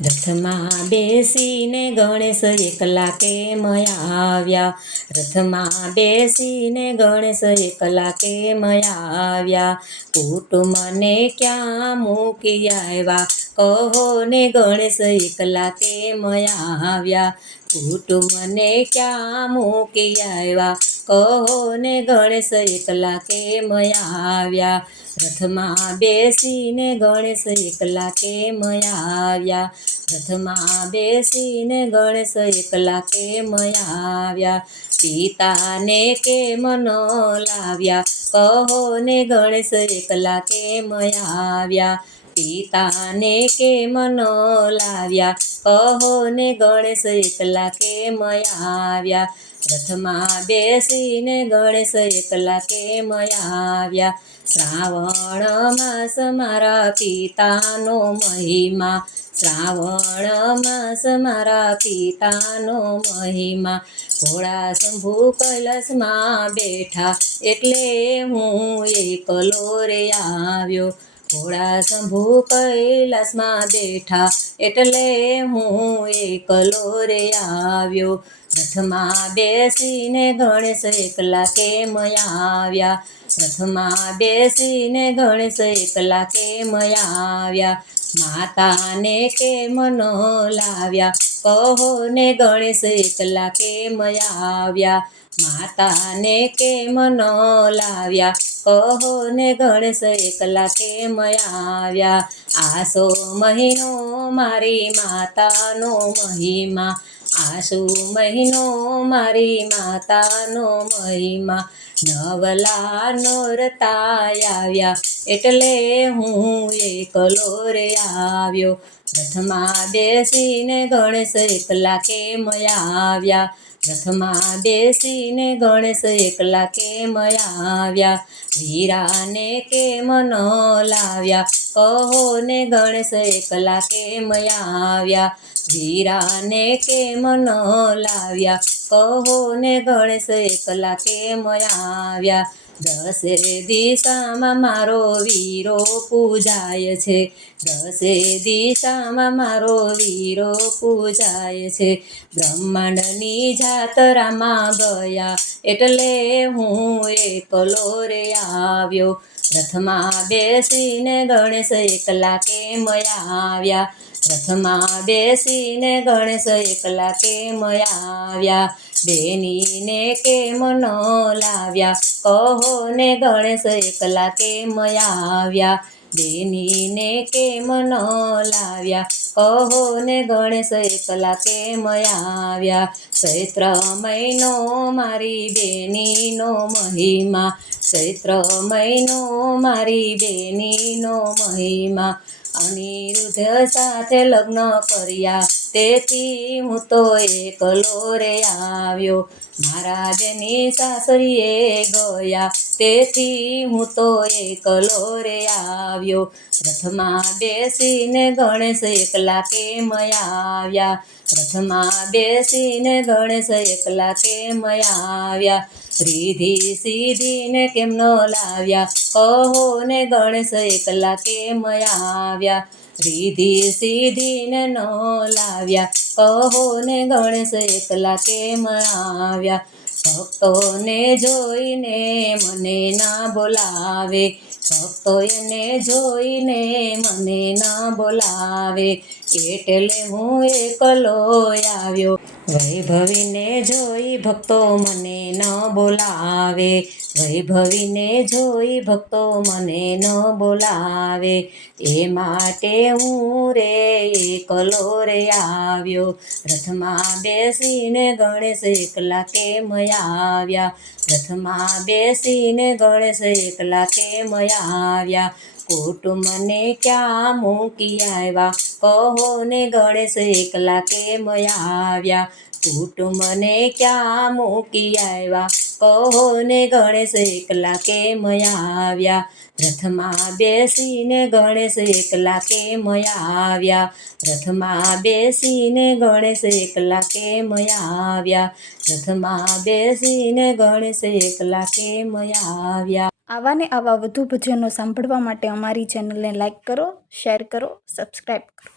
રથમાં બેસીને ગણેશ એકલા કેમ આવ્યા. રથમાં બેસીને ગણેશ એકલા કેમ આવ્યા. કુટુંબને ક્યાં મૂકી આવ્યા? કહો ને ગણેશ એકલા કેમ આવ્યા. કુટુંબને ક્યાં મૂકી આવ્યા? કહો ને ગણેશ એકલા કેમ આવ્યા? રથમાં બેસીને ગણેશ એકલા કેમ આવ્યા? રથમાં બેસીને ગણેશ એકલા કેમ આવ્યા? પિતાને કેમ ન લાવ્યા? કહો ને ગણેશ એકલા કેમ આવ્યા? પિતાને કેમ ન લાવ્યા? કહો ને ગણેશ એકલા કેમ આવ્યા? રથમાં બેસીને ગણેશ એકલા કેમ આવ્યા? શ્રાવણ માસ મારા પિતાનો મહિમા. શ્રાવણ માસ મારા પિતાનો મહિમા. ભોળા શંભુ કૈલાસમાં બેઠા. એટલે હું એકલો રે આવ્યો. ભોળા શંભુ કૈલાસમાં બેઠા, એટલે હું એકલો રે આવ્યો. રથમાં બેસીને ગણેશ એકલા કેમ આવ્યા? રથમાં બેસીને ગણેશ એકલા કેમ આવ્યા? માતાને કેમ ન લાવ્યા? કહો ને ગણેશ એકલા કેમ આવ્યા? માતાને કેમ ન લાવ્યા? કહો ને ગણેશ એકલા કેમ આવ્યા? આસો મહિનો મારી માતાનો મહિમા આસુ મહિનો, મારી માતાનો મહિમા. નવલા નોરતા આવ્યા એટલે હું એકલો રે આવ્યો. રથમાં બેસીને ગણેશ એકલા કેમ આવ્યા? રથમાં બેસીને ગણેશ એકલા કેમ આવ્યા? વીરાને કેમ ન લાવ્યા? કહો ને ગણેશ એકલા કેમ આવ્યા? વીરાને કેમ ન લાવ્યા? કહો ને ગણેશ એકલા કેમ આવ્યા? દસે દિશામાં મારો વીરો પૂજાય છે. દસે દિશામાં મારો વીરો પૂજાય છે. બ્રહ્માંડની જાતરામાં ગયા એટલે હું એકલો રે આવ્યો. રથમાં બેસીને ગણેશ એકલા કેમ આવ્યા? રથમાં બેસીને ગણેશ એકલા કેમ આવ્યા? બેનીને કેમ ન લાવ્યા? કહો ને ગણેશ એકલા કેમ આવ્યા? બેનીને કેમ ન લાવ્યા? કહો ને ગણેશ એકલા કેમ આવ્યા? ચૈત્ર મહિનો મારી બેનીનો મહિમા. ચૈત્ર મહિનો મારી બેનીનો મહિમા. અનિરુદ્ધ સાથે લગ્ન કર્યા. તેથી હું તો એકલો રે આવ્યો. મહારાજની સાસરીએ ગયા. તેથી હું તો એકલો રે આવ્યો. રથમાં બેસીને ગણેશ એકલા કેમ આવ્યા? રથમાં બેસીને ગણેશ એકલા કેમ આવ્યા? રીધી સીધીને કેમ ન લાવ્યા? કહો ને ગણેશ એકલા કેમ આવ્યા? રીધી સીધીને નો લાવ્યા. કહો ને ગણેશ એકલા કેમ આવ્યા? ભક્તોને જોઈને મને ના બોલાવે. ભક્તો એને જોઈને મને ના બોલાવે. એટલે હું એકલો આવ્યો. વૈભવીને જોઈ ભક્તો મને ન બોલાવે. વૈભવીને જોઈ ભક્તો મને ન બોલાવે. એ માટે હું રે એકલો રે આવ્યો. રથમાં બેસીને ગણેશ એકલા કેમ આવ્યા? રથમાં બેસીને ગણેશ એકલા કેમ આવ્યા? કુટુંબને ક્યાં મૂકી આવ્યા? કહો ને ગણેશ એકલા કેમ આવ્યા? કુટુંબને ક્યાં મૂકી આવ્યા? કહો ને ગણેશ એકલા કેમ આવ્યા? રથમાં બેસીને ગણેશ એકલા કેમ આવ્યા? રથમાં બેસીને ગણેશ એકલા કેમ આવ્યા? રથમાં બેસીને ગણેશ એકલા કેમ આવ્યા? આવા ને આવા વધુ ભજનો સાંભળવા માટે અમારી ચેનલને લાઈક કરો, શેર કરો સબસ્ક્રાઈબ કરો.